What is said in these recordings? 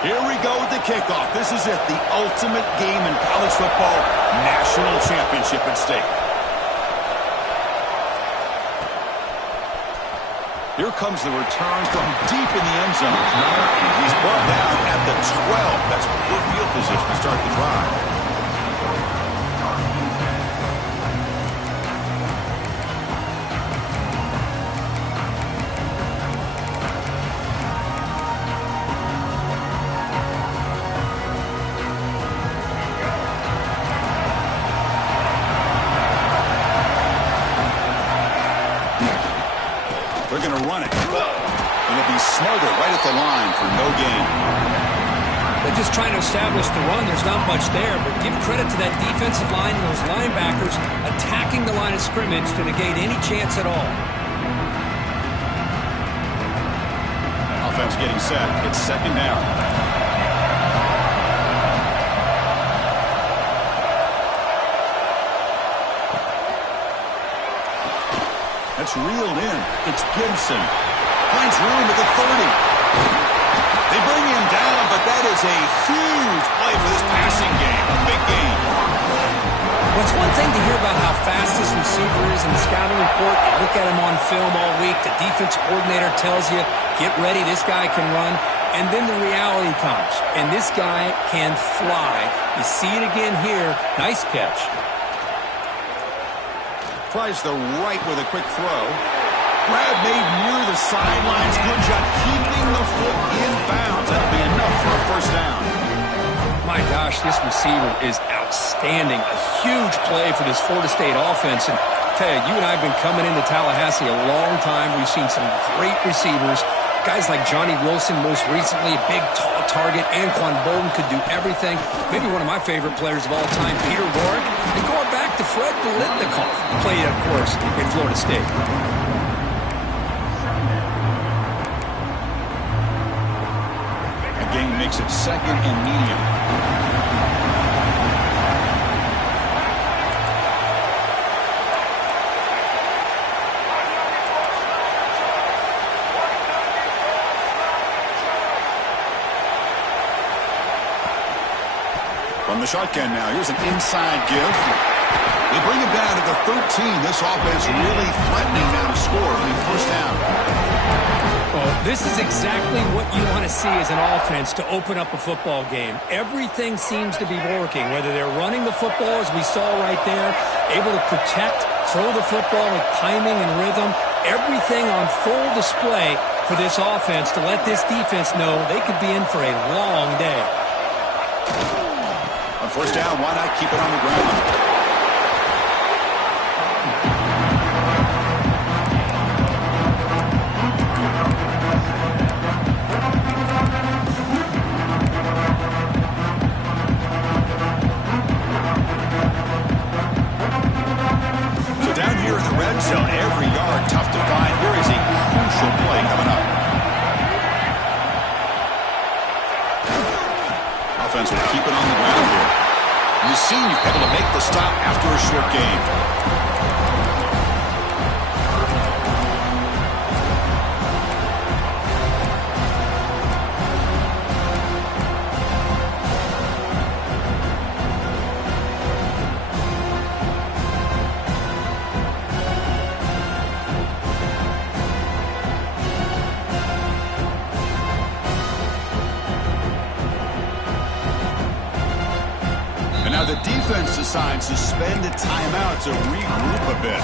Here we go with the kickoff. This is it, the ultimate game in college football, national championship at stake. Here comes the return from deep in the end zone. He's brought down at the 12. That's poor field position to start the drive. They're going to run it. And it'll be smothered right at the line for no gain. They're just trying to establish the run. There's not much there, but give credit to that defensive line and those linebackers attacking the line of scrimmage to negate any chance at all. Offense getting set. It's second down. That's reeled in. It's Gibson. Finds room at the 30. They bring him down, but that is a huge play for this passing game. A big game. Well, it's one thing to hear about how fast this receiver is in the scouting report. You look at him on film all week. The defense coordinator tells you, get ready, this guy can run. And then the reality comes. And this guy can fly. You see it again here. Nice catch. Tries the right with a quick throw. Grab made near the sidelines. Good job keeping the foot in bounds. That'll be enough for a first down. My gosh, this receiver is outstanding. A huge play for this Florida State offense. And tell you and I have been coming into Tallahassee a long time. We've seen some great receivers. Guys like Johnny Wilson, most recently, a big, tall target. Anquan Bolden could do everything. Maybe one of my favorite players of all time, Peter Warrick. And going back to Fred Biletnikoff, played, of course, in Florida State. The game makes it second and medium. From the shotgun now, here's an inside give. They bring him down to the 13. This offense really threatening now to score. The first down. Well, this is exactly what you want to see as an offense to open up a football game. Everything seems to be working, whether they're running the football, as we saw right there, able to protect, throw the football with timing and rhythm. Everything on full display for this offense to let this defense know they could be in for a long day. On first down, why not keep it on the ground? So down here in the red zone, every yard tough to find. Here is a crucial play coming up. Offense will keep it on the ground here. You've seen you're able to make the stop after a short game. And now the defense decides to spend a timeout to regroup a bit.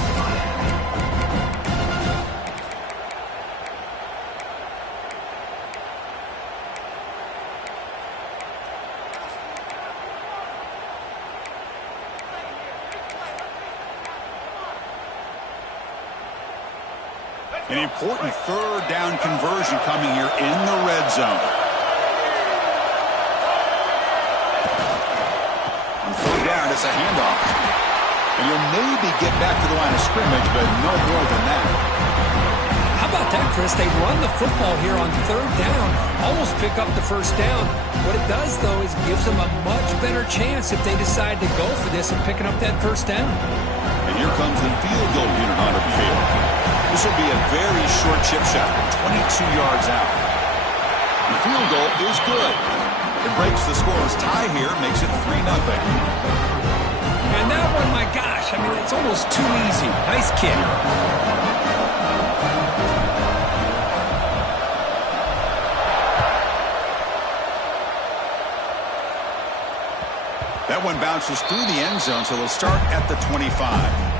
An important third down conversion coming here in the red zone. Down, it's a handoff. And you'll maybe get back to the line of scrimmage, but no more than that. How about that, Chris? They run the football here on third down, almost pick up the first down. What it does, though, is gives them a much better chance if they decide to go for this and picking up that first down. And here comes the field goal unit onto the field. This will be a very short chip shot, 22 yards out. The field goal is good. It breaks the scoreless tie here, makes it 3-0. And that one, my gosh, I mean, it's almost too easy. Nice kick. That one bounces through the end zone, so they'll start at the 25.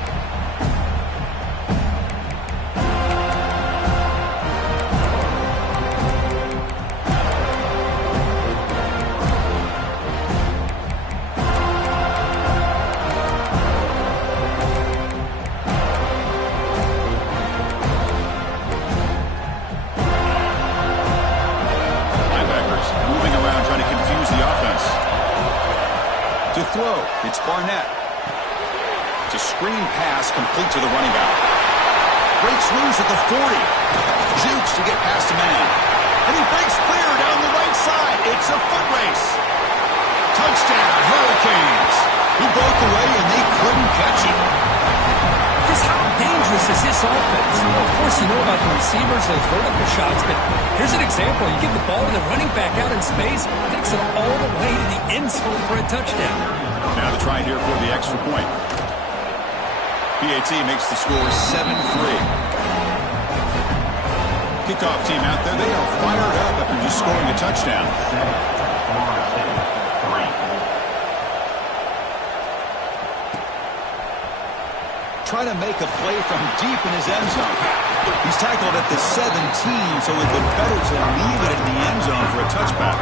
Throw. It's Barnett. It's a screen pass complete to the running back. Breaks loose at the 40. Jukes to get past a man. And he breaks clear down the right side. It's a foot race. Touchdown, Hurricanes. He broke away and they couldn't catch him. Chris, how dangerous is this offense? Well, of course, you know about the receivers, those vertical shots, but here's an example. You give the ball to the running back out in space, takes it all the way to the end zone for a touchdown. Now the try here for the extra point. PAT makes the score 7-3. Kickoff team out there. They are fired up after just scoring a touchdown. Trying to make a play from deep in his end zone. He's tackled at the 17, so it would be better to leave it in the end zone for a touchback.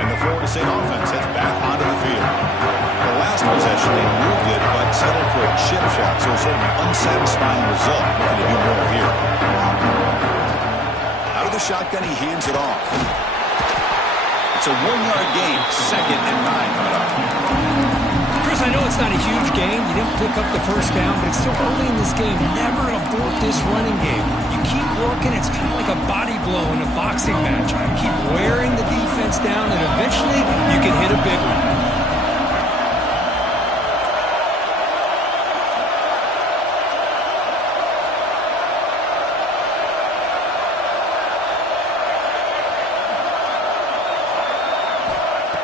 And the Florida State offense heads back onto the field. The last possession, they moved it, but settled for a chip shot, so sort of an unsatisfying result. Looking to do more here. Out of the shotgun, he hands it off. It's a 1-yard gain, 2nd and 9 coming up. Chris, I know it's not a huge gain. You didn't pick up the first down, but it's still early in this game. Never abort this running game. You keep working. It's kind of like a body blow in a boxing match. You keep wearing the defense down, and eventually you can hit a big one.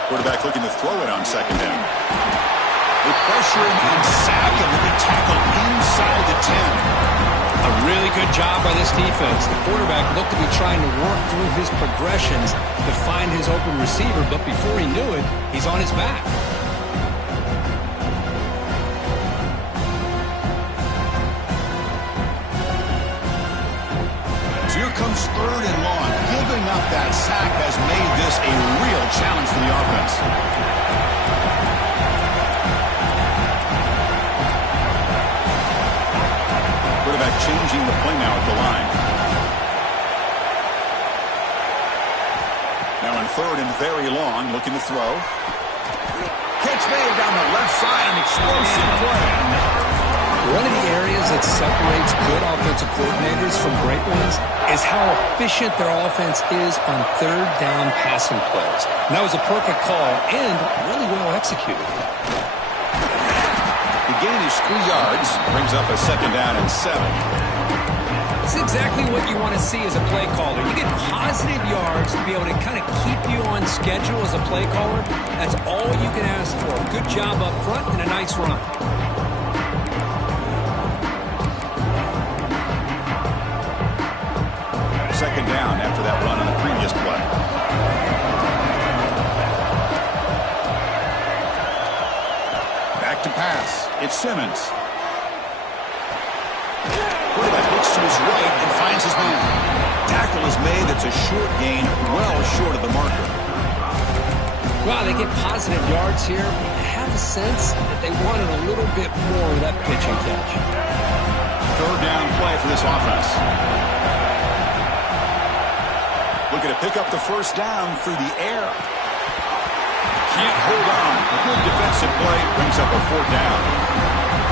Quarterback looking to throw it on 2nd down. They pressure him and sack him and they tackle inside the 10. A really good job by this defense. The quarterback looked to be trying to work through his progressions to find his open receiver, but before he knew it, he's on his back. So here comes 3rd and long. Giving up that sack has made this a real challenge for the offense. Quarterback changing the play now at the line. Now in 3rd and very long, looking to throw. Catch made down the left side, an explosive play. One of the areas that separates good offensive coordinators from great ones is how efficient their offense is on 3rd down passing plays. And that was a perfect call and really well executed. The gain is 3 yards, brings up a 2nd down and 7. It's exactly what you want to see as a play caller. You get positive yards to be able to kind of keep you on schedule as a play caller. That's all you can ask for. Good job up front and a nice run. Second down after that run on the previous play. Back to pass. It's Simmons. Quarterback looks to his right and finds his man. Tackle is made. It's a short gain, well short of the marker. Wow, they get positive yards here. I have a sense that they wanted a little bit more of that pitch and catch. 3rd down play for this offense. Looking to pick up the 1st down through the air. Can't hold on. A good defensive play brings up a 4th down.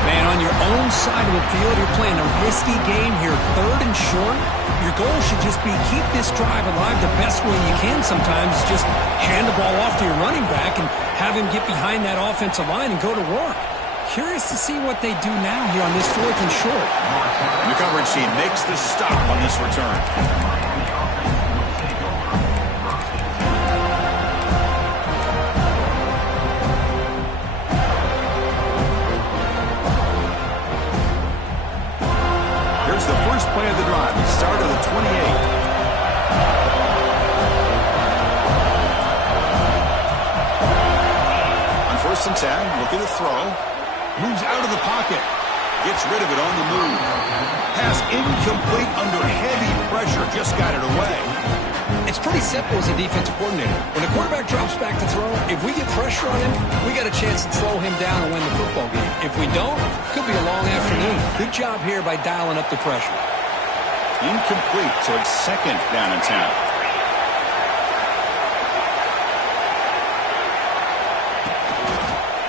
Man, on your own side of the field, you're playing a risky game here. 3rd and short. Your goal should just be keep this drive alive the best way you can sometimes. Just hand the ball off to your running back and have him get behind that offensive line and go to work. Curious to see what they do now here on this 4th and short. The coverage team makes the stop on this return. Here's the first play of the drive. The start of the 28. First and 10, looking to throw. Moves out of the pocket. Gets rid of it on the move. Pass incomplete under heavy pressure. Just got it away. It's pretty simple as a defensive coordinator. When the quarterback drops back to throw, if we get pressure on him, we got a chance to slow him down and win the football game. If we don't, could be a long afternoon. Good job here by dialing up the pressure. Incomplete, so it's 2nd down and 10.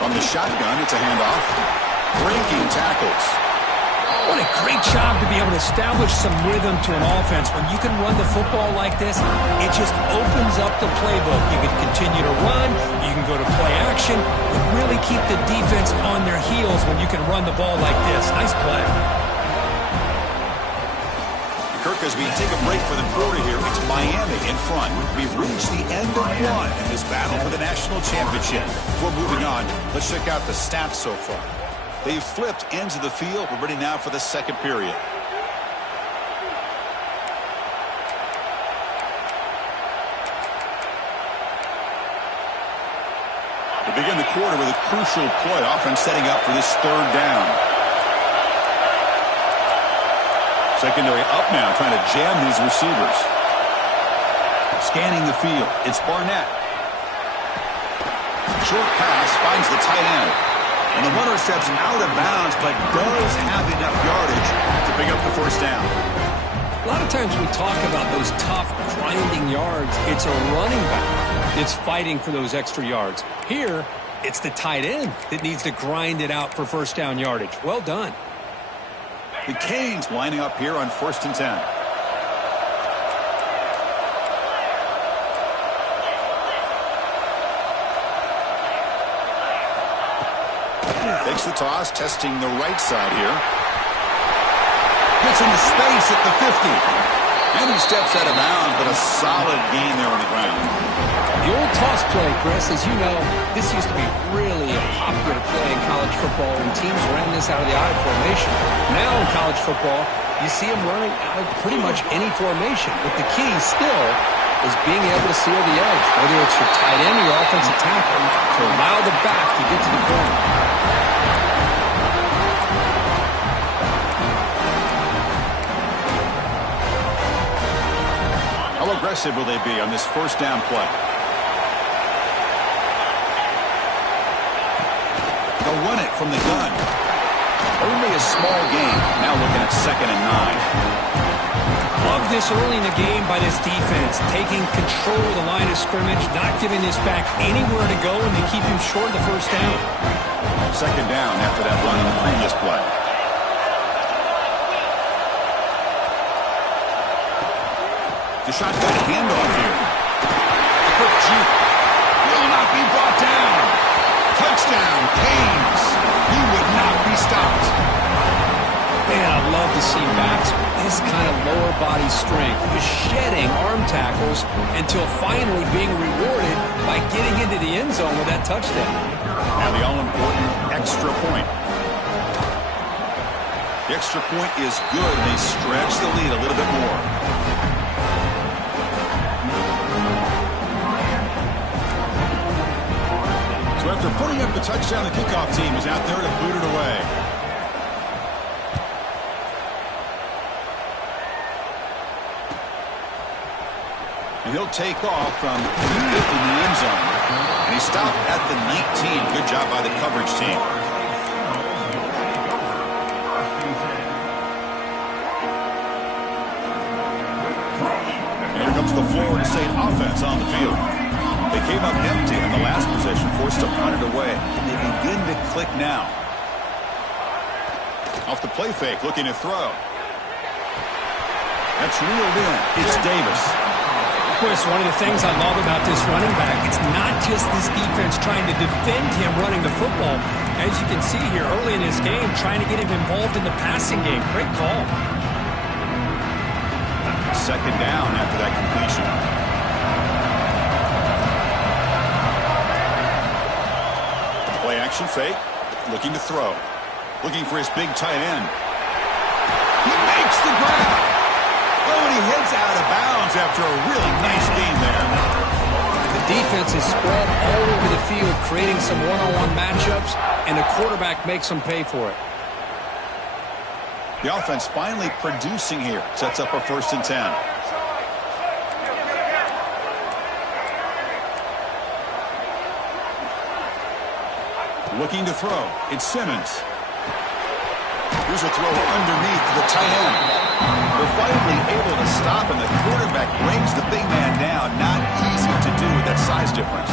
From the shotgun, it's a handoff. Breaking tackles. What a great job to be able to establish some rhythm to an offense. When you can run the football like this, it just opens up the playbook. You can continue to run. You can go to play action. But really keep the defense on their heels when you can run the ball like this. Nice play. Kirk, as we take a break for the quarter here, it's Miami in front. We've reached the end of one in this battle for the national championship. Before moving on, let's check out the stats so far. They've flipped ends of the field. We're ready now for the second period. We begin the quarter with a crucial play, offense setting up for this 3rd down. Secondary up now, trying to jam these receivers. Scanning the field, it's Barnett. Short pass finds the tight end. And the runner steps out of bounds, but does have enough yardage to pick up the first down. A lot of times we talk about those tough, grinding yards. It's a running back that's fighting for those extra yards. Here, it's the tight end that needs to grind it out for first down yardage. Well done. The Canes lining up here on 1st and 10. Takes the toss, testing the right side here. Gets into space at the 50. And he steps out of bounds, but a solid gain there on the ground. The old toss play, Chris, as you know, this used to be really a popular play in college football when teams ran this out of the I formation. Now in college football, you see them running out of pretty much any formation. But the key still is being able to seal the edge, whether it's your tight end or your offensive tackle, to allow the back to get to the corner. How aggressive will they be on this first down play? They'll run it from the gun. Only a small gain. Now looking at 2nd and 9. Love this early in the game by this defense, taking control of the line of scrimmage, not giving this back anywhere to go, and they keep him short of the first down. 2nd down after that run on the previous play. The shotgun handoff here. Quick juke. Will not be brought down. Touchdown, Canes. He would not be stopped. Man, I love to see backs with this kind of lower body strength, just shedding arm tackles until finally being rewarded by getting into the end zone with that touchdown. Now the all-important extra point. The extra point is good, and they stretch the lead a little bit more. So after putting up the touchdown, the kickoff team is out there to boot it away. And he'll take off from in the end zone. And he stopped at the 19. Good job by the coverage team. And here comes the Florida State offense on the field. They came up empty in the last possession, forced to punt it away. And they begin to click now. Off the play fake, looking to throw. That's reeled in. It's Davis. Chris, one of the things I love about this running back, it's not just this defense trying to defend him running the football. As you can see here early in this game, trying to get him involved in the passing game. Great call. Second down after that completion. Play action fake. Looking to throw. Looking for his big tight end. He makes the grab. Oh, and he heads out of bounds after a really nice game there. The defense is spread all over the field, creating some one-on-one matchups, and the quarterback makes them pay for it. The offense finally producing here. Sets up a 1st and 10. Looking to throw. It's Simmons. Here's a throw underneath to the tight end. They're finally able to stop, and the quarterback brings the big man down. Not easy to do with that size difference.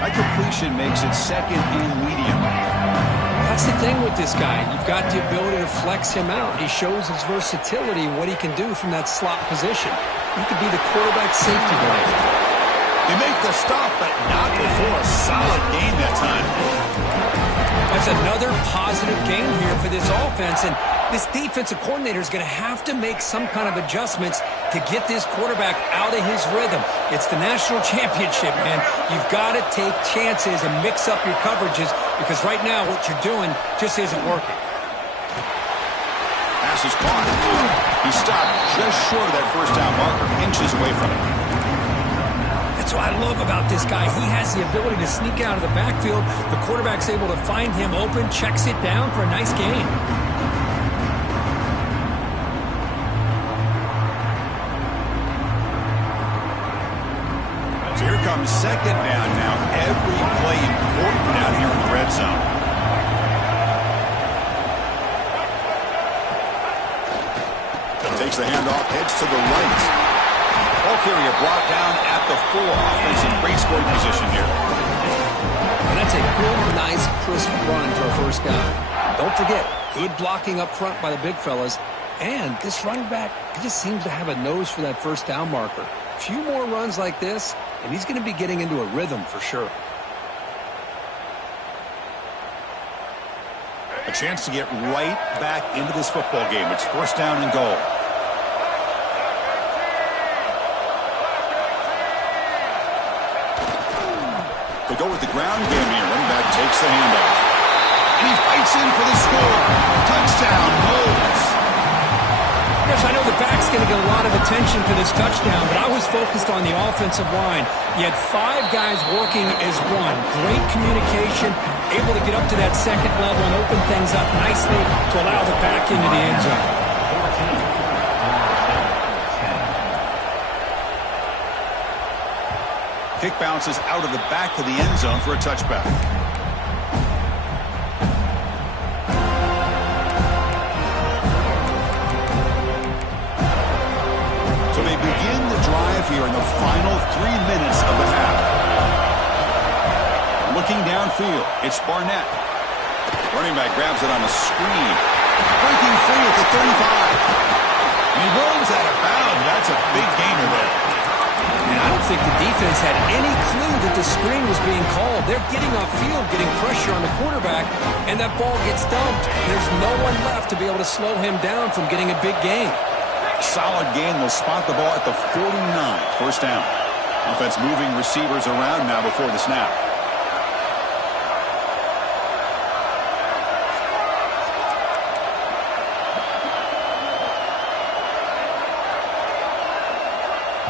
That completion makes it 2nd and medium. That's the thing with this guy. You've got the ability to flex him out. He shows his versatility and what he can do from that slot position. He could be the quarterback safety blanket. They make the stop, but not before a solid game that time. That's another positive game here for this offense, and this defensive coordinator is going to have to make some kind of adjustments to get this quarterback out of his rhythm. It's the national championship, man. You've got to take chances and mix up your coverages because right now what you're doing just isn't working. Pass is caught. He stopped just short of that 1st down marker, inches away from it. That's what I love about this guy. He has the ability to sneak out of the backfield. The quarterback's able to find him open, checks it down for a nice gain. So here comes 2nd down now. Every play important down here in the red zone. Takes the handoff, heads to the right. Ball carrier brought down at the 4. Offense in great scoring position here. And that's a good, nice, crisp run for a 1st down. Don't forget, good blocking up front by the big fellas. And this running back, he just seems to have a nose for that 1st down marker. A few more runs like this, and he's going to be getting into a rhythm for sure. A chance to get right back into this football game. It's 1st down and goal. They go with the ground game here. Running back takes the handoff. And he fights in for the score. Touchdown, Knowles. Yes, I know the back's going to get a lot of attention for this touchdown, but I was focused on the offensive line. You had 5 guys working as one. Great communication, able to get up to that 2nd level and open things up nicely to allow the back into the end zone. Kick bounces out of the back of the end zone for a touchback. So they begin the drive here in the final 3 minutes of the half. Looking downfield, it's Barnett. Running back grabs it on a screen. Breaking free at the 35. And he rolls out of bounds. That's a big gainer there. And I don't think the defense had any clue that the screen was being called. They're getting off field, getting pressure on the quarterback, and that ball gets dumped. There's no one left to be able to slow him down from getting a big gain. Solid gain will spot the ball at the 49. 1st down. Offense moving receivers around now before the snap.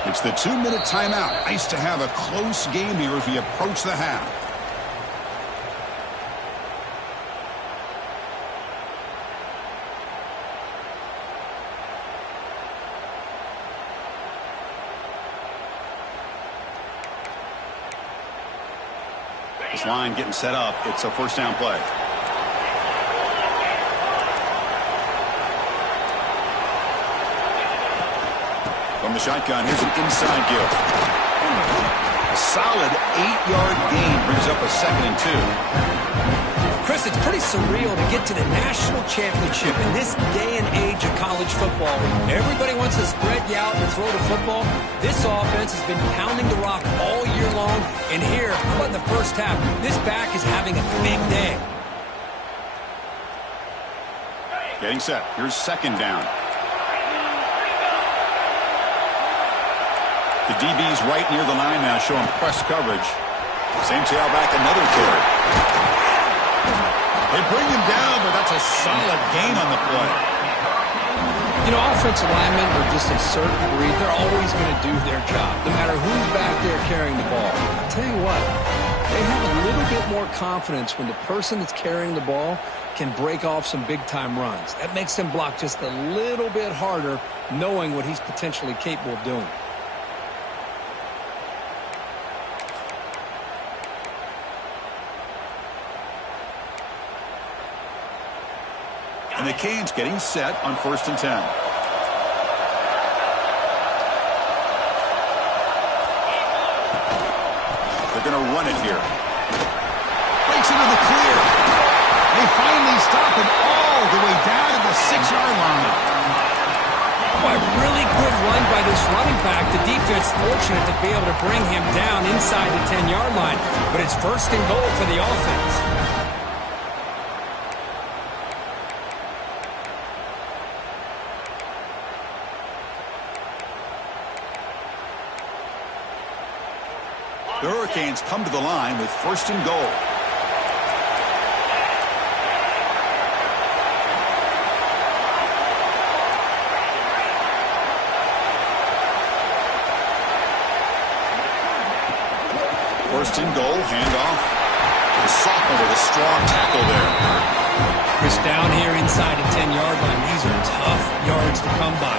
It's the 2-minute timeout. Nice to have a close game here as we approach the half. This line getting set up. It's a 1st down play. From the shotgun, here's an inside give. A solid 8-yard gain brings up a 2nd and 2. Chris, it's pretty surreal to get to the national championship in this day and age of college football. Everybody wants to spread you out and throw the football. This offense has been pounding the rock all year long. And here, how about in the first half, this back is having a big day. Getting set. Here's second down. The DB's right near the line now, showing press coverage. Same tailback, another carry. They bring him down, but that's a solid gain on the play. You know, offensive linemen are just a certain breed. They're always going to do their job, no matter who's back there carrying the ball. I'll tell you what, they have a little bit more confidence when the person that's carrying the ball can break off some big-time runs. That makes them block just a little bit harder, knowing what he's potentially capable of doing. And the Canes getting set on 1st and 10. They're going to run it here. Breaks into the clear. They finally stop him all the way down to the 6-yard line. Boy, really good run by this running back. The defense fortunate to be able to bring him down inside the 10-yard line. But it's 1st and goal for the offense. The Hurricanes come to the line with 1st and goal. First and goal, handoff. The sophomore with a strong tackle there. Chris, down here inside the 10-yard line, these are tough yards to come by.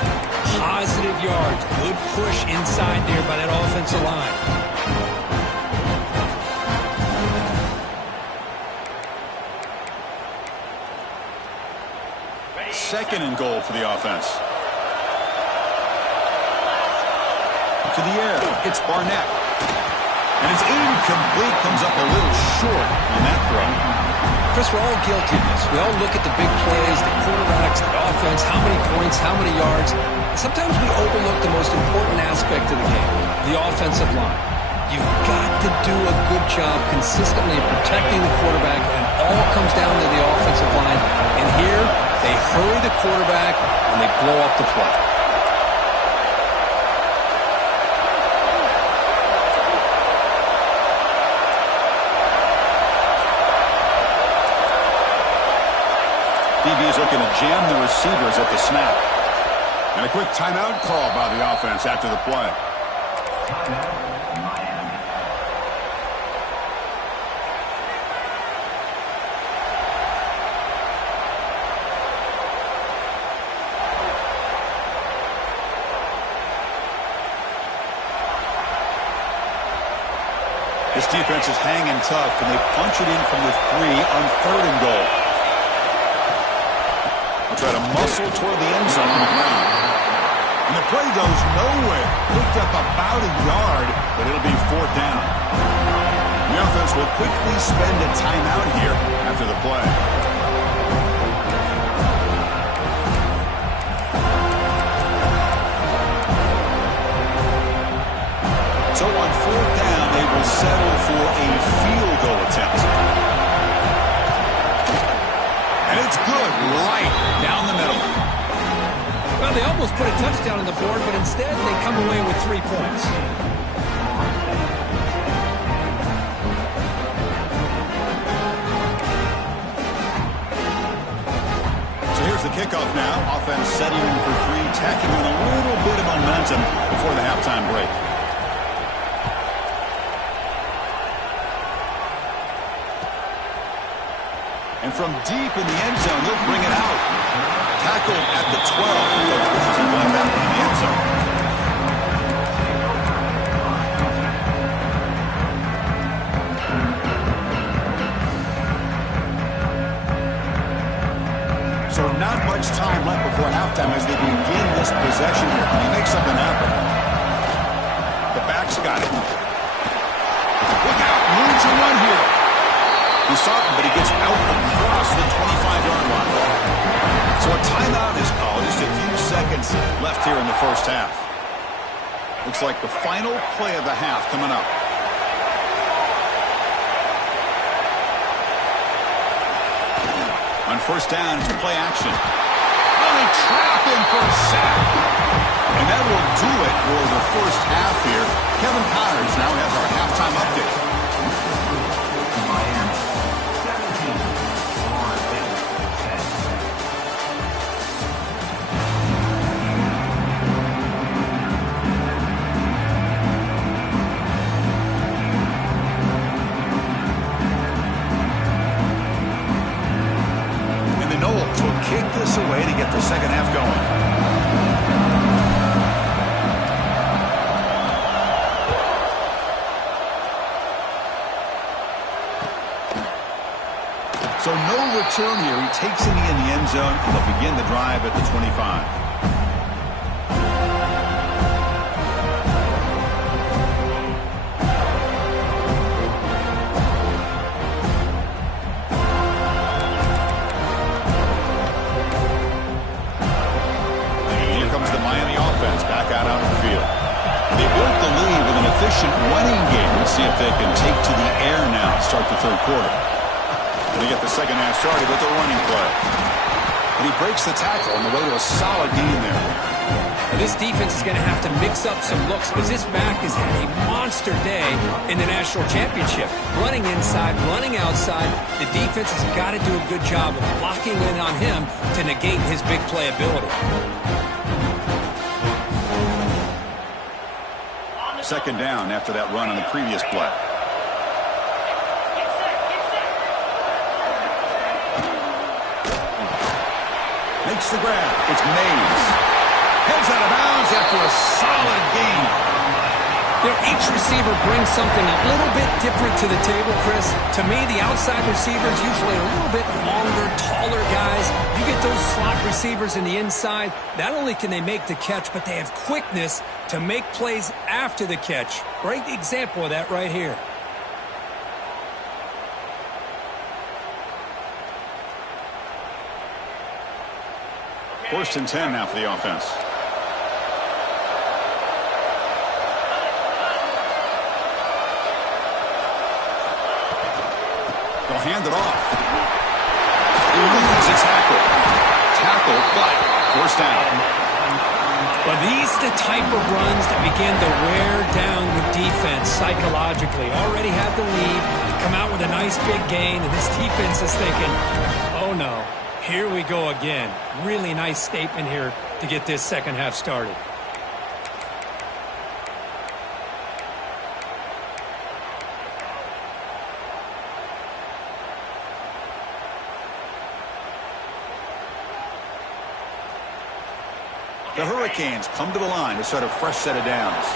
Positive yards, good push inside there by that offensive line. Second and goal for the offense. To the air, it's Barnett. And it's incomplete, comes up a little short on that throw. Chris, we're all guilty of this. We all look at the big plays, the quarterbacks, the offense, how many points, how many yards. Sometimes we overlook the most important aspect of the game, the offensive line. You've got to do a good job consistently protecting the quarterback, and all comes down to the offensive line. And here, they hurry the quarterback, and they blow up the play. DB's looking to jam the receivers at the snap. And a quick timeout call by the offense after the play. This defense is hanging tough, and they punch it in from the 3 on 3rd and goal. They'll try to muscle toward the end zone on the ground. And the play goes nowhere. Picked up about a yard, but it'll be 4th down. The offense will quickly spend a timeout here after the play. So on 4th down, they will settle for a field goal attempt. And it's good, right down the middle. Well, they almost put a touchdown on the board, but instead they come away with 3 points. So here's the kickoff now. Offense setting in for 3, tacking on a little bit of momentum before the halftime break. And from deep in the end zone, he'll bring it out. Tackled at the 12. Pushes him left out in the end zone. So not much time left before halftime as they begin this possession here. Can he make something happen? The back's got it. Look out, room to run here. He's stopped, but he gets out across the 25-yard line. So a timeout is called. Just a few seconds left here in the first half. Looks like the final play of the half coming up. On first down, it's play action. Oh, they trap him for a sack. And that will do it for the first half here. Kevin Connors now has our halftime update. Miami, 17 on 10. And the Knowles will kick this away to get the second half going. So no return here. He takes it in the end zone, and they'll begin the drive at the 25. And here comes the Miami offense back out on the field. They built the lead with an efficient running game. Let's see if they can take to the air now to start the third quarter. They get the second half started with a running play. And he breaks the tackle on the way to a solid gain there. And this defense is going to have to mix up some looks because this back has had a monster day in the national championship. Running inside, running outside. The defense has got to do a good job of locking in on him to negate his big play ability. Second down after that run on the previous play. Makes the grab. It's Mays. Heads out of bounds after a solid gain. You know, each receiver brings something a little bit different to the table, Chris. To me, the outside receivers usually a little bit longer, taller guys. You get those slot receivers in the inside. Not only can they make the catch, but they have quickness to make plays after the catch. Great example of that right here. First and 10 now for the offense. They'll hand it off. Eludes a tackle. Tackle, but first down. But these are the type of runs that begin to wear down the defense psychologically. Already have the lead, come out with a nice big gain, and this defense is thinking, oh no. Here we go again. Really nice statement here to get this second half started. The Hurricanes come to the line to start a fresh set of downs.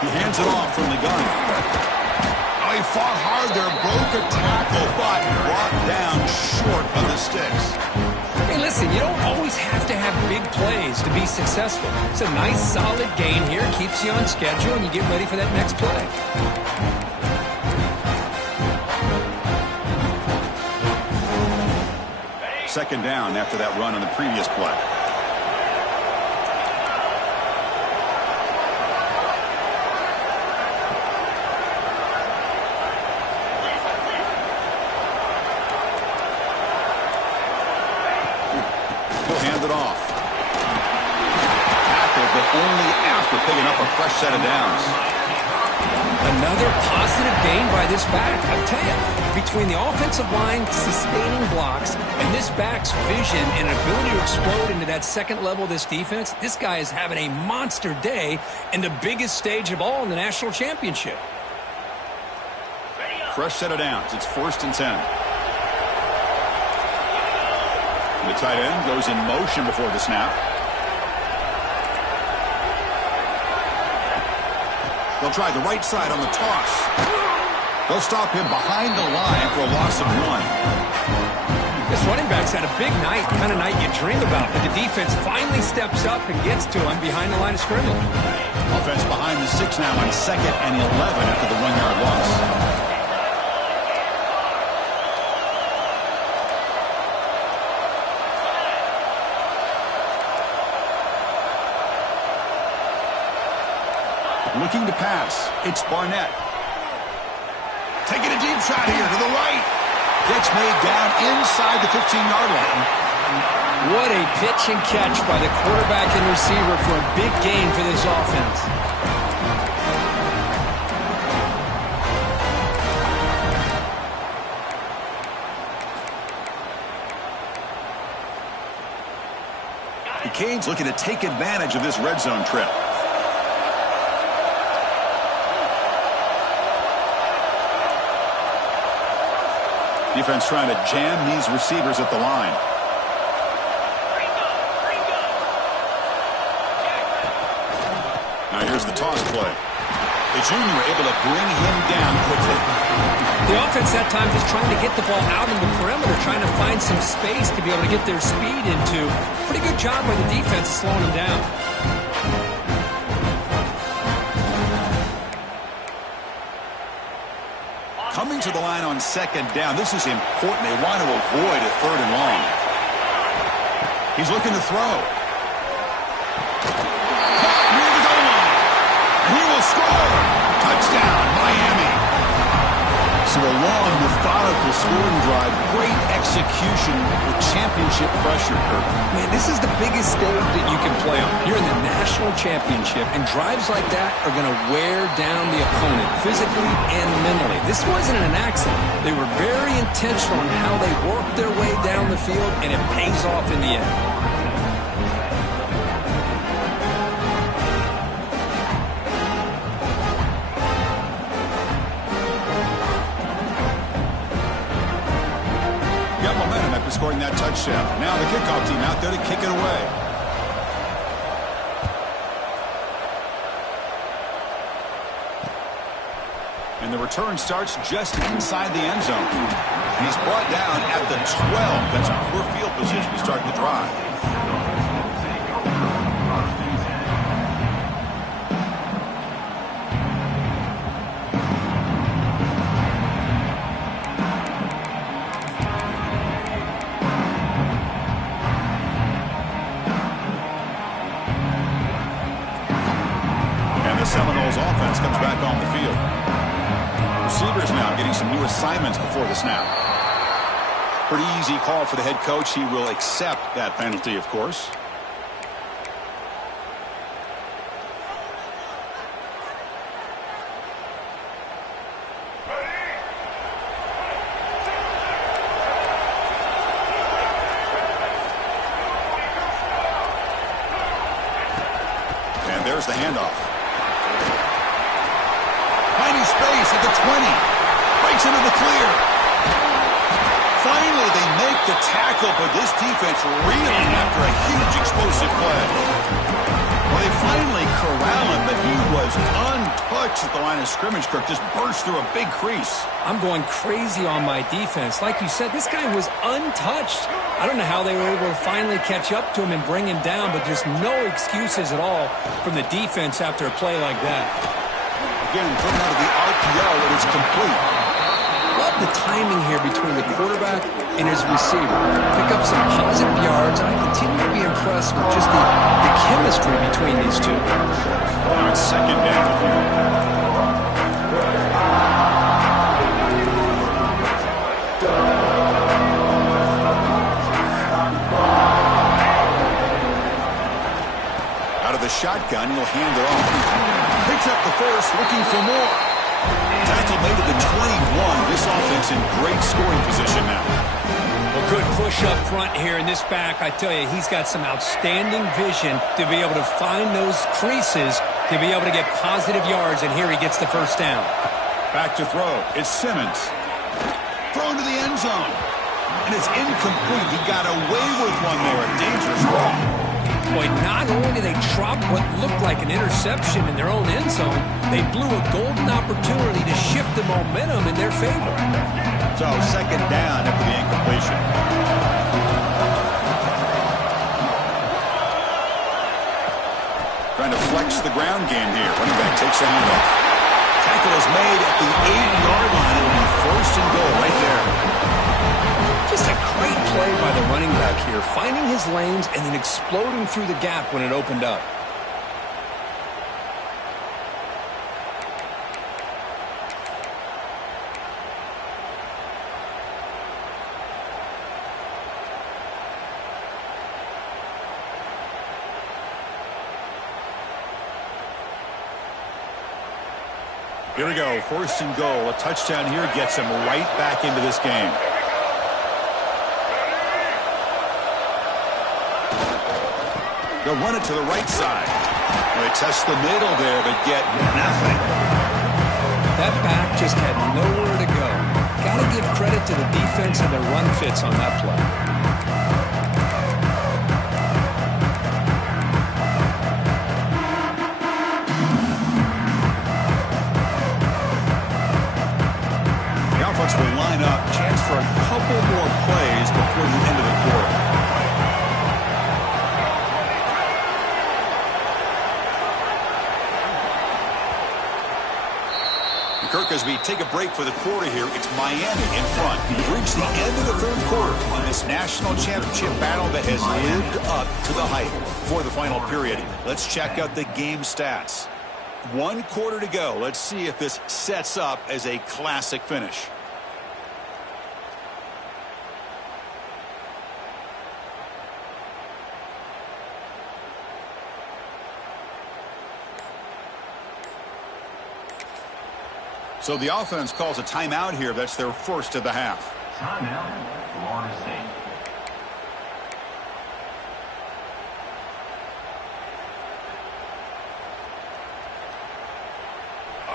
He hands it off from the gun. He fought hard there, broke a tackle, but brought down short of the sticks. Hey, listen, you don't always have to have big plays to be successful. It's a nice, solid gain here, keeps you on schedule, and you get ready for that next play. Second down after that run on the previous play. Only after picking up a fresh set of downs. Another positive gain by this back. I'll tell you, between the offensive line sustaining blocks and this back's vision and ability to explode into that second level of this defense, this guy is having a monster day in the biggest stage of all in the national championship. Fresh set of downs. It's first and 10. The tight end goes in motion before the snap. They'll try the right side on the toss. They'll stop him behind the line for a loss of 1. This running back's had a big night, kind of night you dream about, but the defense finally steps up and gets to him behind the line of scrimmage. Offense behind the 6 now on 2nd and 11 after the 1-yard loss. Looking to pass. It's Barnett. Taking a deep shot here to the right. Gets made down inside the 15-yard line. What a pitch and catch by the quarterback and receiver for a big gain for this offense. The Canes looking to take advantage of this red zone trip. Defense trying to jam these receivers at the line. Now here's the toss play. The junior able to bring him down quickly. The offense that time just trying to get the ball out in the perimeter, trying to find some space to be able to get their speed into. Pretty good job by the defense slowing him down. Coming to the line on 2nd down. This is important. They want to avoid a 3rd and long. He's looking to throw. Near the goal line. And he will score. Touchdown, Miami. So a long, methodical scoring drive. Great execution with championship pressure. Man, this is the biggest stage that you can play on. You're in the national championship, and drives like that are going to wear down the opponent physically and mentally. This wasn't an accident. They were very intentional on how they worked their way down the field, and it pays off in the end. Scoring that touchdown. Now the kickoff team out there to kick it away. And the return starts just inside the end zone. He's brought down at the 12. That's poor field position to start the drive. Seminoles offense comes back on the field. Receivers now getting some new assignments before the snap. Pretty easy call for the head coach. He will accept that penalty, of course. And there's the handoff. Finding space at the 20. Breaks into the clear. Finally, they make the tackle, but this defense reeling after a huge explosive play. Well, they finally corral him, but he was untouched at the line of scrimmage. Kirk just burst through a big crease. I'm going crazy on my defense. Like you said, this guy was untouched. I don't know how they were able to finally catch up to him and bring him down, but just no excuses at all from the defense after a play like that. Again, thrown out of the RPO, and it's complete. Love the timing here between the quarterback and his receiver. Pick up some positive yards, and I continue to be impressed with just the chemistry between these two. Now it's 2nd down. Out of the shotgun, he'll hand it off. Picks up the first, looking for more. Tackle made at the 21. This offense in great scoring position now. Well, good push up front here in this back. I tell you, he's got some outstanding vision to be able to find those creases, to be able to get positive yards, and here he gets the first down. Back to throw. It's Simmons. Thrown to the end zone. And it's incomplete. He got away with one there. A dangerous ball. Boy, not only did they drop what looked like an interception in their own end zone, they blew a golden opportunity to shift the momentum in their favor. So 2nd down after the incompletion. Trying to flex the ground game here. Running back takes the handoff. Tackle is made at the 8-yard line. It'll be first and goal right there. Just a great play by the running back here, finding his lanes and then exploding through the gap when it opened up. Here we go, first and goal. A touchdown here gets him right back into this game. They'll run it to the right side. They test the middle there, but get nothing. That back just had nowhere to go. Got to give credit to the defense and their run fits on that play. Will line up, chance for a couple more plays before the end of the quarter. Kirk, as we take a break for the quarter here, it's Miami in front. We've reached the end of the third quarter on this national championship battle that has lived up to the hype. For the final period, let's check out the game stats. 1 quarter to go. Let's see if this sets up as a classic finish. So the offense calls a timeout here. That's their first of the half. Timeout, Florida State.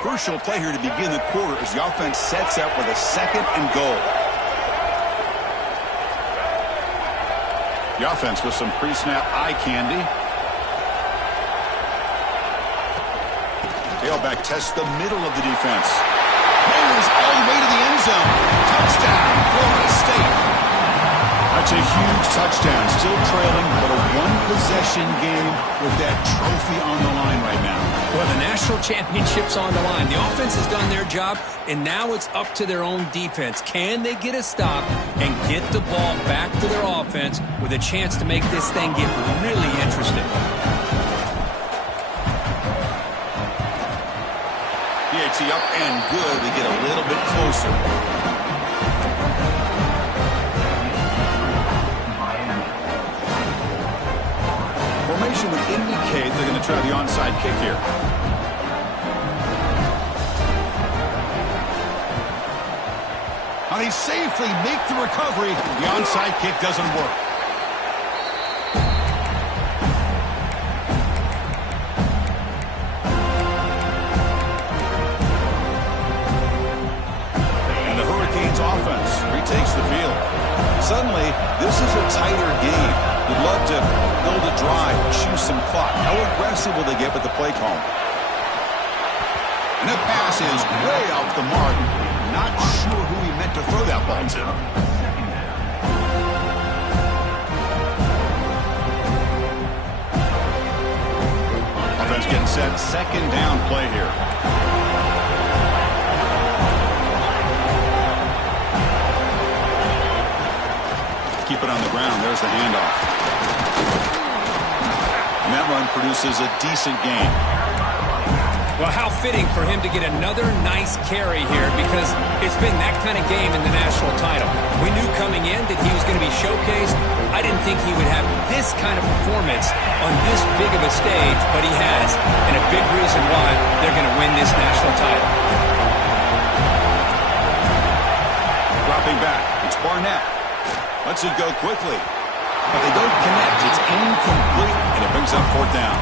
Crucial play here to begin the quarter as the offense sets up with a second and goal. The offense with some pre-snap eye candy. Tailback tests the middle of the defense. Mays all the way to the end zone. Touchdown, Florida State. That's a huge touchdown. Still trailing, but a one-possession game with that trophy on the line right now. Well, the national championship's on the line. The offense has done their job, and now it's up to their own defense. Can they get a stop and get the ball back to their offense with a chance to make this thing get really interesting? PAT up and good. We get a little bit closer. Formation would indicate they're going to try the onside kick here. How they safely make the recovery. The onside kick doesn't work. Takes the field. Suddenly, this is a tighter game. You'd love to build a drive, choose some clock. How aggressive will they get with the play call? And that pass is way off the mark. Not sure who he meant to throw that ball to. Offense getting set. Second down play here. Keep it on the ground. There's the handoff. And that run produces a decent gain. Well, how fitting for him to get another nice carry here, because it's been that kind of game in the national title. We knew coming in that he was going to be showcased. I didn't think he would have this kind of performance on this big of a stage, but he has, and a big reason why they're going to win this national title. Dropping back. It's Barnett. Lets it go quickly. But they don't connect. It's incomplete, and it brings up fourth down.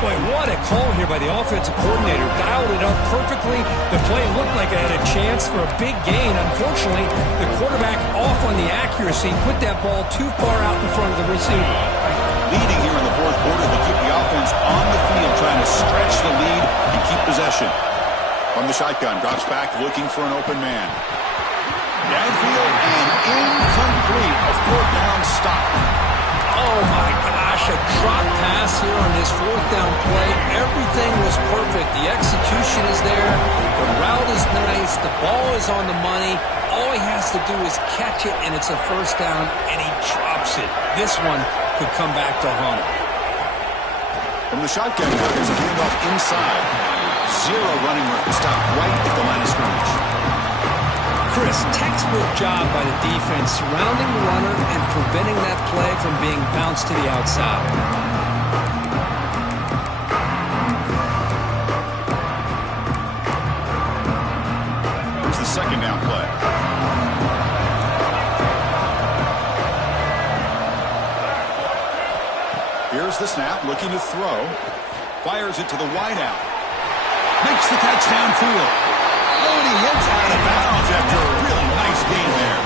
Boy, what a call here by the offensive coordinator. Dialed it up perfectly. The play looked like it had a chance for a big gain. Unfortunately, the quarterback off on the accuracy, put that ball too far out in front of the receiver. Leading here in the fourth quarter, they keep the offense on the field, trying to stretch the lead and keep possession. From the shotgun, drops back, looking for an open man. Downfield and incomplete. A fourth down stop. Oh, my gosh. gosh, a drop pass here on this fourth down play. Everything was perfect. The execution is there. The route is nice. The ball is on the money. All he has to do is catch it, and it's a first down, and he drops it. This one could come back to haunt him. From the shotgun now, there's a handoff inside. Zero running room. Stop right at the line of scrimmage. Chris, textbook job by the defense surrounding the runner and preventing that play from being bounced to the outside. Here's the second down play. Here's the snap, looking to throw. Fires it to the wideout. Makes the catch downfield. Oh, and he hits out of bounds after a really nice gain there.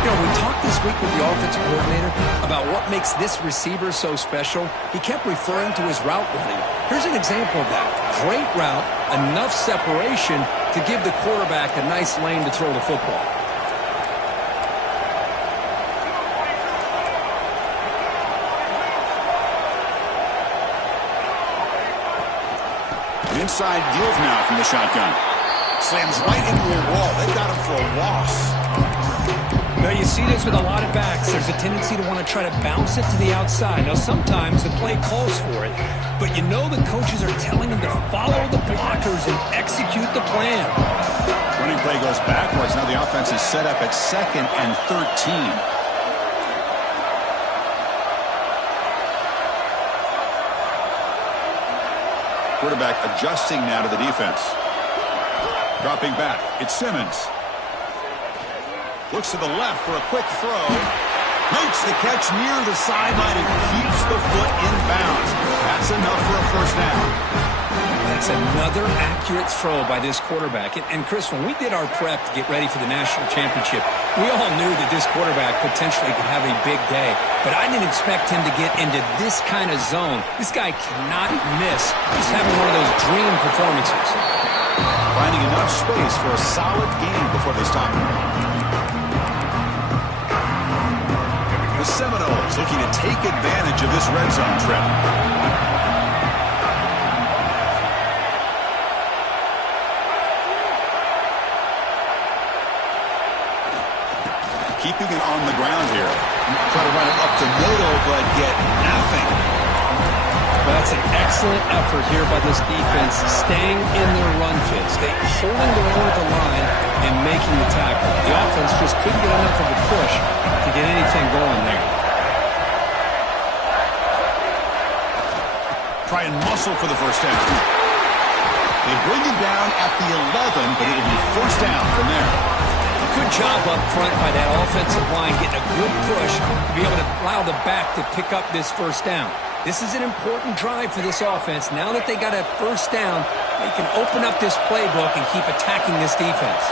You know, we talked this week with the offensive coordinator about what makes this receiver so special. He kept referring to his route running. Here's an example of that. Great route, enough separation to give the quarterback a nice lane to throw the football. Inside deals now from the shotgun. Slams right into a wall. They got him for a loss. Now, you see this with a lot of backs. There's a tendency to want to try to bounce it to the outside. Now, sometimes the play calls for it, but you know the coaches are telling them to follow the blockers and execute the plan. Running play goes backwards. Now the offense is set up at 2nd and 13. Quarterback adjusting now to the defense. Dropping back. It's Simmons. Looks to the left for a quick throw. Makes the catch near the sideline and keeps the foot in bounds. That's enough for a first down. That's another accurate throw by this quarterback. And Chris, when we did our prep to get ready for the national championship, we all knew that this quarterback potentially could have a big day. But I didn't expect him to get into this kind of zone. This guy cannot miss. He's having one of those dream performances. Finding enough space for a solid game before they stop. The Seminoles looking to take advantage of this red zone trip. Keeping it on the ground here. Try to run it up the middle, but get nothing. That's an excellent effort here by this defense, staying in their run fits. They holding their own at the line and making the tackle. The offense just couldn't get enough of a push to get anything going there. Try and muscle for the first down. They bring it down at the 11, but it'll be first down from there. Good job up front by that offensive line, getting a good push to be able to allow the back to pick up this first down. This is an important drive for this offense. Now that they got a first down, they can open up this playbook and keep attacking this defense.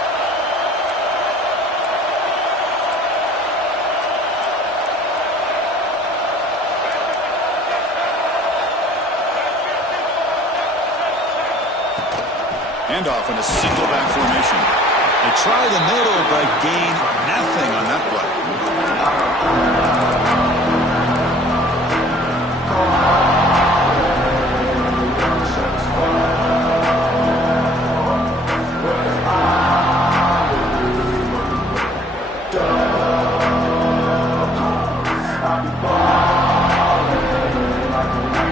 Handoff in a single back formation. They try the middle, but gain nothing on that play.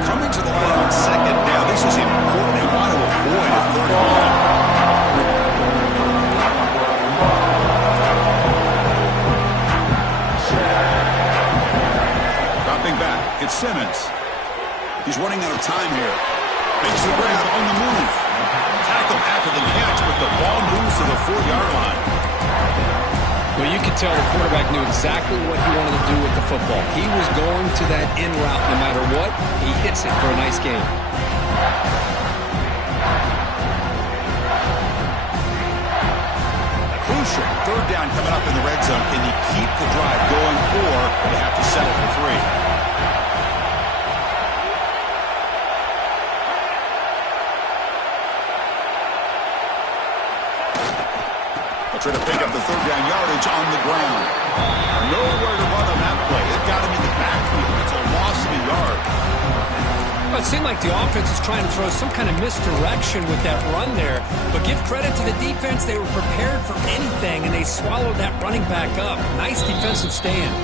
Coming to the line on second down. This is important. They want to avoid a third and long. Back. It's Simmons. He's running out of time here. Makes the grab on the move. Tackle after the catch, but the ball moves to the 4-yard line. Well, you could tell the quarterback knew exactly what he wanted to do with the football. He was going to that in route no matter what. He hits it for a nice game. Crucial. Third down coming up in the red zone. Can you keep the drive going, or do they have to settle for 3? Try to pick up the third down yardage on the ground. Nowhere to run on that play. It got him in the backfield. It's a loss of a yard. Well, it seemed like the offense is trying to throw some kind of misdirection with that run there. But give credit to the defense. They were prepared for anything, and they swallowed that running back up. Nice defensive stand.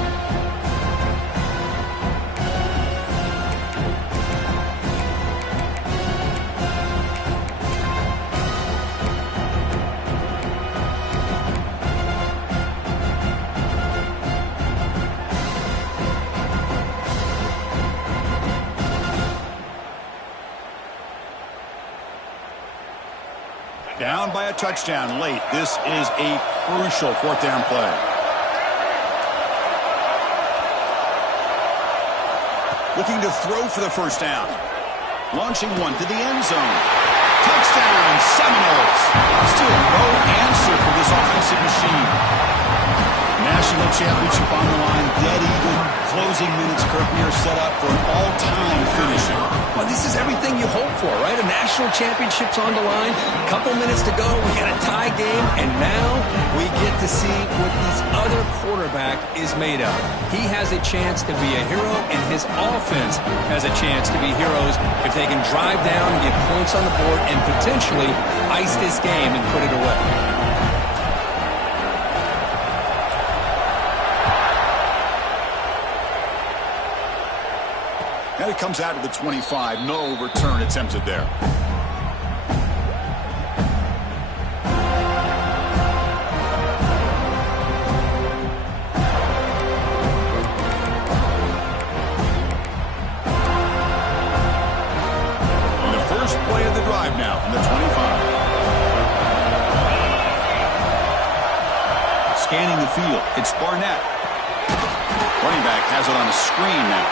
Down by a touchdown late. This is a crucial fourth down play. Looking to throw for the first down. Launching one to the end zone. Touchdown, Seminoles. Still no answer for this offensive machine. National championship on the line, dead even. Closing minutes currently are set up for an all-time finishing. Well, this is everything you hope for, right? A national championship's on the line. A couple minutes to go. We got a tie game, and now we get to see what this other quarterback is made of. He has a chance to be a hero, and his offense has a chance to be heroes if they can drive down and get points on the board and potentially ice this game and put it away. And it comes out of the 25. No return attempted there. And the first play of the drive now from the 25. Scanning the field. It's Barnett. Running back has it on a screen now.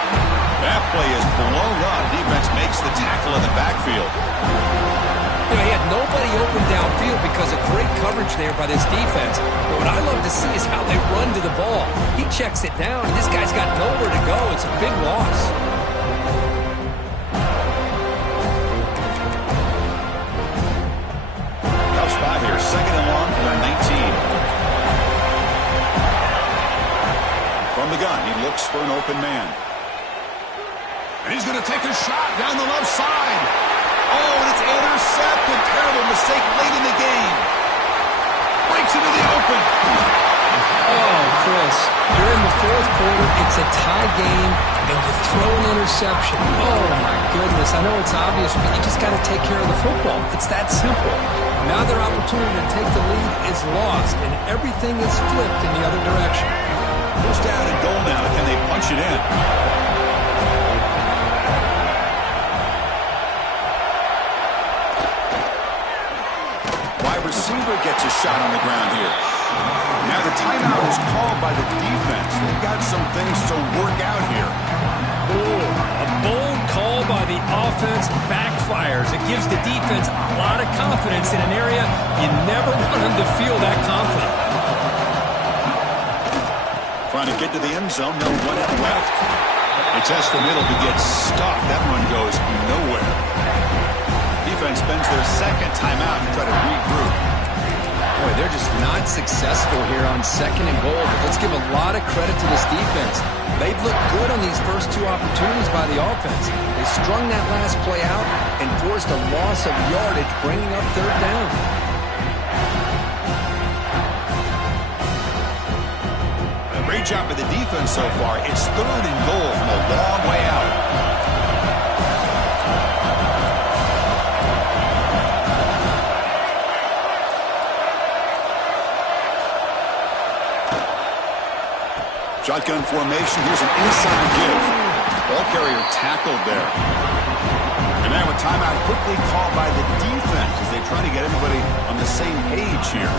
That play is blown up. Defense makes the tackle in the backfield. You know, he had nobody open downfield because of great coverage there by this defense. But what I love to see is how they run to the ball. He checks it down, and this guy's got nowhere to go. It's a big loss. Tough spot here. Second and long for their 19. From the gun, he looks for an open man. And he's going to take a shot down the left side. Oh, and it's intercepted. Terrible mistake late in the game. Breaks into the open. Oh, Chris, you're in the fourth quarter. It's a tie game, and you throw an interception. Oh, my goodness. I know it's obvious, but you just got to take care of the football. It's that simple. Now their opportunity to take the lead is lost, and everything is flipped in the other direction. First down and goal now. Can they punch it in? Receiver gets a shot on the ground here. Now the timeout is called by the defense. They've got some things to work out here. A bold call by the offense backfires. It gives the defense a lot of confidence in an area you never want them to feel that confident. Trying to get to the end zone. They'll run it left. They test the middle to get stuffed. That one goes nowhere. Defense spends their second timeout to try to regroup. Boy, they're just not successful here on second and goal. But let's give a lot of credit to this defense. They've looked good on these first two opportunities by the offense. They strung that last play out and forced a loss of yardage, bringing up third down. A great job by the defense so far. It's third and goal from a long way out. Shotgun formation. Here's an inside give. Ball carrier tackled there. And now a timeout quickly called by the defense as they try to get everybody on the same page here.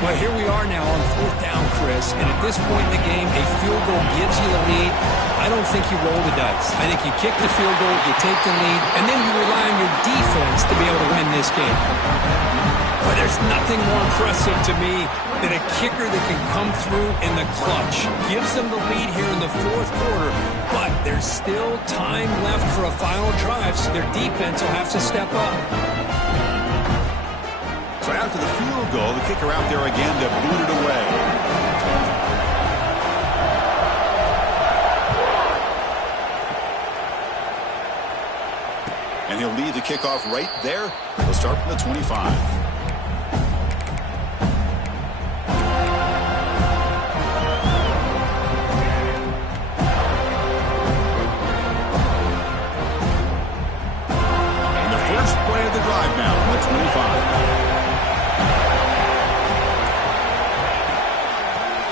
Well, here we are now on fourth down, Chris. And at this point in the game, a field goal gives you the lead. I don't think you roll the dice. I think you kick the field goal, you take the lead, and then you rely on your defense to be able to win this game. But there's nothing more impressive to me than a kicker that can come through in the clutch. Gives them the lead here in the fourth quarter, but there's still time left for a final drive, so their defense will have to step up. So after the field goal, the kicker out there again to boot it away. And he'll lead the kickoff right there. He'll start from the 25. And the first play of the drive now from the 25.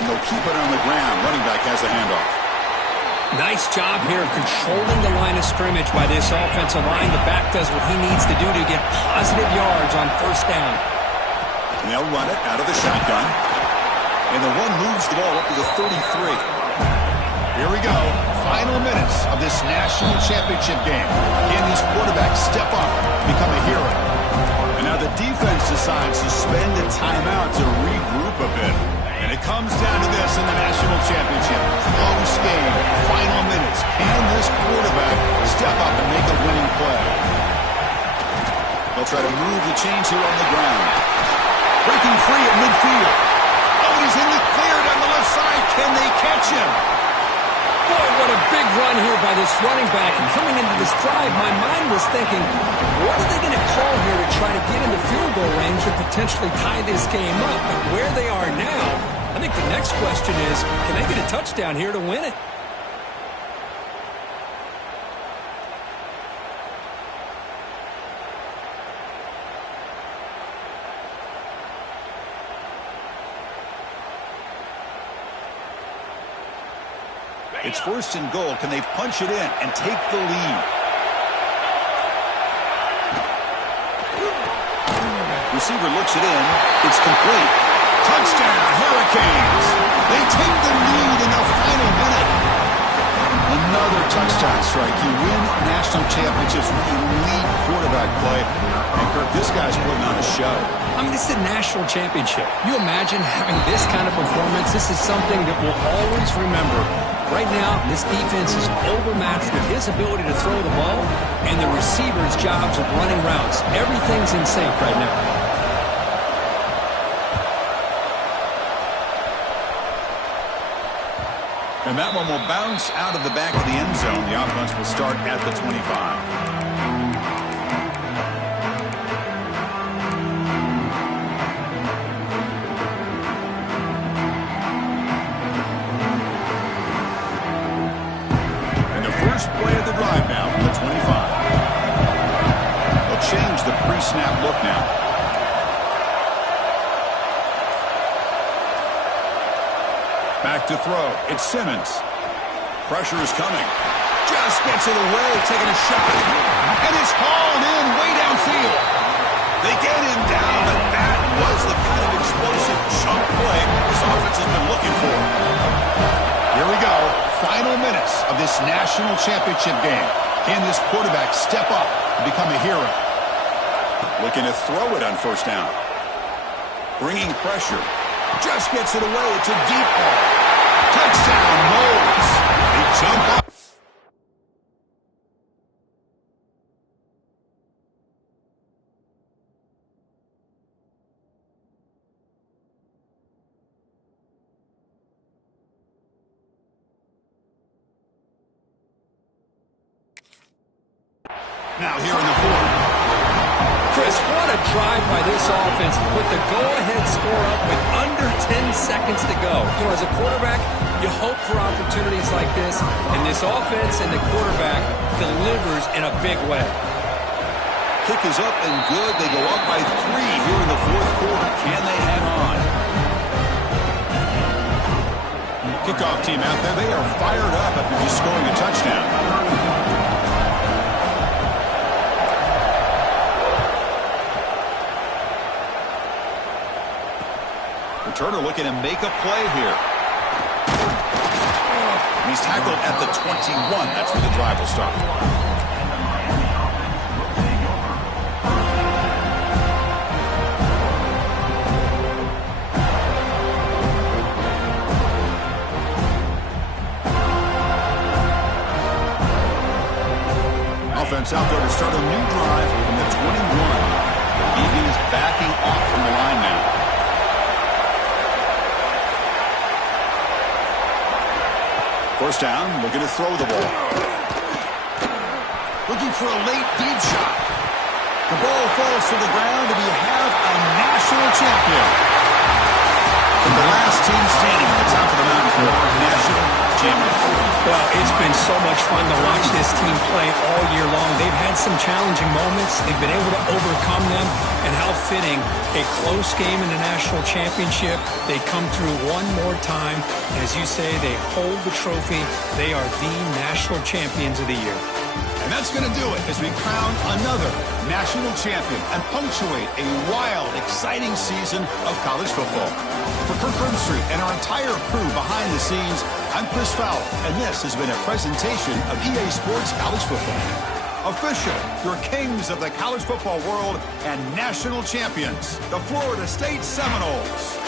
They'll keep it on the ground. Running back has the handoff. Nice job here of controlling the line of scrimmage by this offensive line. The back does what he needs to do to get positive yards on first down. And they'll run it out of the shotgun. And the one moves the ball up to the 33. Here we go. Final minutes of this national championship game. Can these quarterbacks step up and become a hero? And now the defense decides to spend a timeout to regroup a bit. And it comes down to this in the national championship. Close game, final minutes. Can this quarterback step up and make a winning play? They'll try to move the chains here on the ground. Breaking free at midfield. Oh, and he's in the clear down the left side. Can they catch him? Boy, what a big run here by this running back. And coming into this drive, my mind was thinking, what are they going to call here to try to get into field goal range and potentially tie this game up? But where they are now, I think the next question is, can they get a touchdown here to win it? It's first and goal. Can they punch it in and take the lead? Receiver looks it in. It's complete. Touchdown, Hurricanes. They take the lead in the final minute. Another touchdown strike. You win national championships with elite quarterback play. And Kirk, this guy's putting on a show. I mean, this is a national championship. You imagine having this kind of performance? This is something that we'll always remember. Right now, this defense is overmatched with his ability to throw the ball and the receiver's jobs of running routes. Everything's in sync right now. And that one will bounce out of the back of the end zone. The offense will start at the 25. Play of the drive now from the 25. They'll change the pre-snap look now. Back to throw. It's Simmons. Pressure is coming. Just gets it away, taking a shot. And it's hauled in way downfield. They get him down, but that was the kind of explosive chunk play this offense has been looking for. Here we go. Final minutes of this national championship game. Can this quarterback step up and become a hero? Looking to throw it on first down. Bringing pressure. Just gets it away. It's a deep ball. Touchdown, Knowles. They jump up. Now here in the fourth. Chris, what a drive by this offense to put the go-ahead score up with under 10 seconds to go. You know, as a quarterback, you hope for opportunities like this, and this offense and the quarterback delivers in a big way. Kick is up and good. They go up by 3 here in the fourth quarter. Can they hang on? Kickoff team out there. They are fired up after just scoring a touchdown. Turner looking to make a play here. And he's tackled at the 21. That's where the drive will start. Offense out there to start a new drive from the 21. Egan's backing off from the line now. First down, looking to throw the ball. looking for a late deep shot. The ball falls to the ground, and we have a national champion. The last team standing at the top of the mountain for national championship. Well, it's been so much fun to watch this team play all year long. They've had some challenging moments. They've been able to overcome them. And how fitting, a close game in the national championship. They come through one more time. And as you say, they hold the trophy. They are the national champions of the year. And that's going to do it as we crown another national champion and punctuate a wild, exciting season of college football. For Kirk Herbstreit and our entire crew behind the scenes, I'm Chris Fowler, and this has been a presentation of EA Sports College Football. Official, your kings of the college football world and national champions, the Florida State Seminoles.